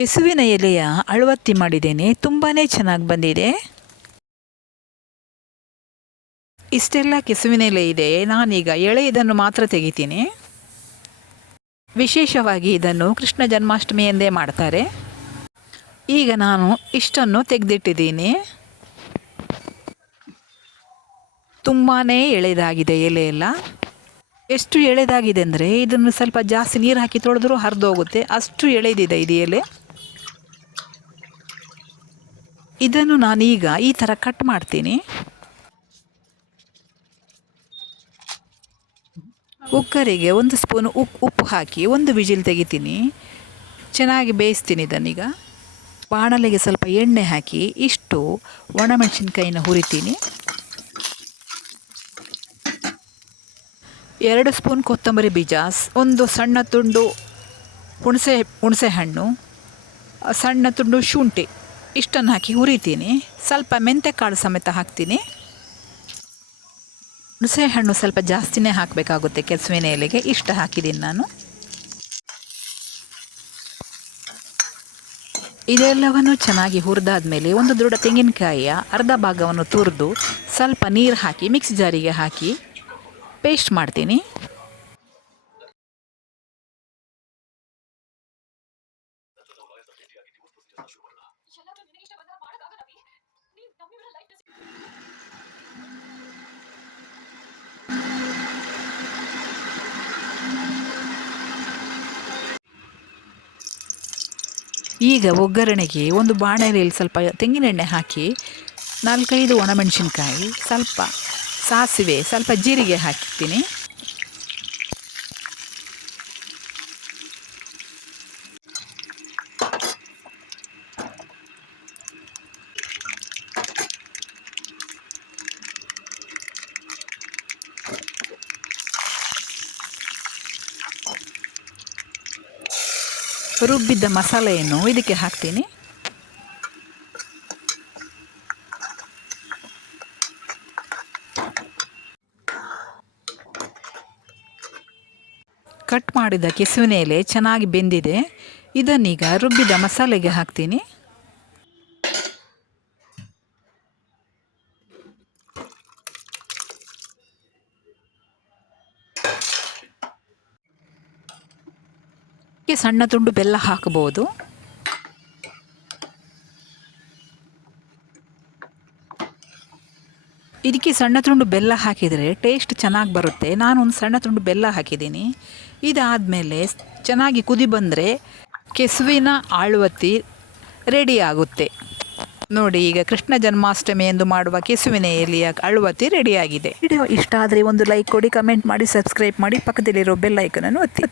ಕೆಸುವಿನ ಎಲೆಯ ಅಳವತ್ತಿ ಮಾಡಿದ್ದೇನೆ. ತುಂಬಾ ಚೆನ್ನಾಗಿ ಬಂದಿದೆ. ಇಷ್ಟೆಲ್ಲ ಕೆಸುವಿನ ಎಲೆ ಇದೆ. ನಾನೀಗ ಎಳೆ ಇದನ್ನು ಮಾತ್ರ ತೆಗಿತೀನಿ. ವಿಶೇಷವಾಗಿ ಇದನ್ನು ಕೃಷ್ಣ ಜನ್ಮಾಷ್ಟಮಿ ಎಂದೇ ಮಾಡ್ತಾರೆ. ಈಗ ನಾನು ಇಷ್ಟನ್ನು ತೆಗೆದಿಟ್ಟಿದ್ದೀನಿ. ತುಂಬಾ ಎಳೆದಾಗಿದೆ ಎಲೆ ಎಲ್ಲ. ಎಷ್ಟು ಎಳೆದಾಗಿದೆ ಅಂದರೆ ಇದನ್ನು ಸ್ವಲ್ಪ ಜಾಸ್ತಿ ನೀರು ಹಾಕಿ ತೊಳೆದ್ರೂ ಹರಿದೋಗುತ್ತೆ. ಅಷ್ಟು ಎಳೆದಿದೆ ಇದು ಎಲೆ. ಇದನ್ನು ನಾನೀಗ ಈ ಥರ ಕಟ್ ಮಾಡ್ತೀನಿ. ಕುಕ್ಕರಿಗೆ ಒಂದು ಸ್ಪೂನ್ ಉಪ್ಪು ಉಪ್ಪು ಹಾಕಿ ಒಂದು ವಿಜಿಲ್ ತೆಗಿತೀನಿ. ಚೆನ್ನಾಗಿ ಬೇಯಿಸ್ತೀನಿ ಇದನ್ನೀಗ. ಬಾಣಲೆಗೆ ಸ್ವಲ್ಪ ಎಣ್ಣೆ ಹಾಕಿ ಇಷ್ಟು ಒಣಮೆಣಸಿನ್ಕಾಯಿನ ಹುರಿತೀನಿ. ಎರಡು ಸ್ಪೂನ್ ಕೊತ್ತಂಬರಿ ಬೀಜ ಒಂದು ಸಣ್ಣ ತುಂಡು ಹುಣಸೆ ಹುಣಸೆ ಹಣ್ಣು ಸಣ್ಣ ತುಂಡು ಶುಂಠಿ. ಇಷ್ಟನ್ನು ಹಾಕಿ ಹುರಿತೀನಿ. ಸ್ವಲ್ಪ ಮೆಂತೆ ಕಾಳು ಸಮೇತ ಹಾಕ್ತೀನಿ. ಹಣ್ಣು ಸ್ವಲ್ಪ ಜಾಸ್ತಿನೇ ಹಾಕಬೇಕಾಗುತ್ತೆ ಕೆಸುವಿನ ಎಲೆಗೆ. ಇಷ್ಟು ಹಾಕಿದ್ದೀನಿ ನಾನು. ಇದೆಲ್ಲವನ್ನು ಚೆನ್ನಾಗಿ ಹುರಿದಾದ ಮೇಲೆ ಒಂದು ದೃಢ ತೆಂಗಿನಕಾಯಿಯ ಅರ್ಧ ಭಾಗವನ್ನು ತುರಿದು ಸ್ವಲ್ಪ ನೀರು ಹಾಕಿ, ಮಿಕ್ಸ್ ಜಾರಿಗೆ ಹಾಕಿ ಪೇಸ್ಟ್ ಮಾಡ್ತೀನಿ. ಈಗ ಒಗ್ಗರಣೆಗೆ ಒಂದು ಬಾಣಲೆಯಲ್ಲಿ ಸ್ವಲ್ಪ ತೆಂಗಿನೆಣ್ಣೆ ಹಾಕಿ ನಾಲ್ಕೈದು ಒಣಮೆಣಸಿನ್ಕಾಯಿ ಸ್ವಲ್ಪ ಸಾಸಿವೆ ಸ್ವಲ್ಪ ಜೀರಿಗೆ ಹಾಕಿರ್ತೀನಿ. ರುಬ್ಬಿದ್ದ ಮಸಾಲೆಯನ್ನು ಇದಕ್ಕೆ ಹಾಕ್ತೀನಿ. ಕಟ್ ಮಾಡಿದ ಕೆಸುವಿನ ಚೆನ್ನಾಗಿ ಬೆಂದಿದೆ. ಇದನ್ನೀಗ ರುಬ್ಬಿದ ಮಸಾಲೆಗೆ ಹಾಕ್ತೀನಿ. ಸಣ್ಣ ತುಂಡು ಬೆಲ್ಲ ಹಾಕಬಹುದು. ಇದಕ್ಕೆ ಸಣ್ಣ ತುಂಡು ಬೆಲ್ಲ ಹಾಕಿದರೆ ಟೇಸ್ಟ್ ಚೆನ್ನಾಗಿ ಬರುತ್ತೆ. ನಾನು ಒಂದು ಸಣ್ಣ ತುಂಡು ಬೆಲ್ಲ ಹಾಕಿದ್ದೀನಿ. ಇದಾದಮೇಲೆ ಚೆನ್ನಾಗಿ ಕುದಿ ಬಂದರೆ ಕೆಸುವಿನ ಆಳುವತ್ತಿ ರೆಡಿ ಆಗುತ್ತೆ. ನೋಡಿ, ಈಗ ಕೃಷ್ಣ ಜನ್ಮಾಷ್ಟಮಿ ಎಂದು ಮಾಡುವ ಕೆಸುವಿನ ಎಲೆಯ ಅಳುವತ್ತಿ ರೆಡಿಯಾಗಿದೆ ವಿಡಿಯೋ ಇಷ್ಟ ಆದರೆ ಒಂದು ಲೈಕ್ ಕೊಡಿ, ಕಮೆಂಟ್ ಮಾಡಿ, ಸಬ್ಸ್ಕ್ರೈಬ್ ಮಾಡಿ, ಪಕ್ಕದಲ್ಲಿರೋ ಬೆಲ್ ಐಕನನ್ನು ಒತ್ತಿ.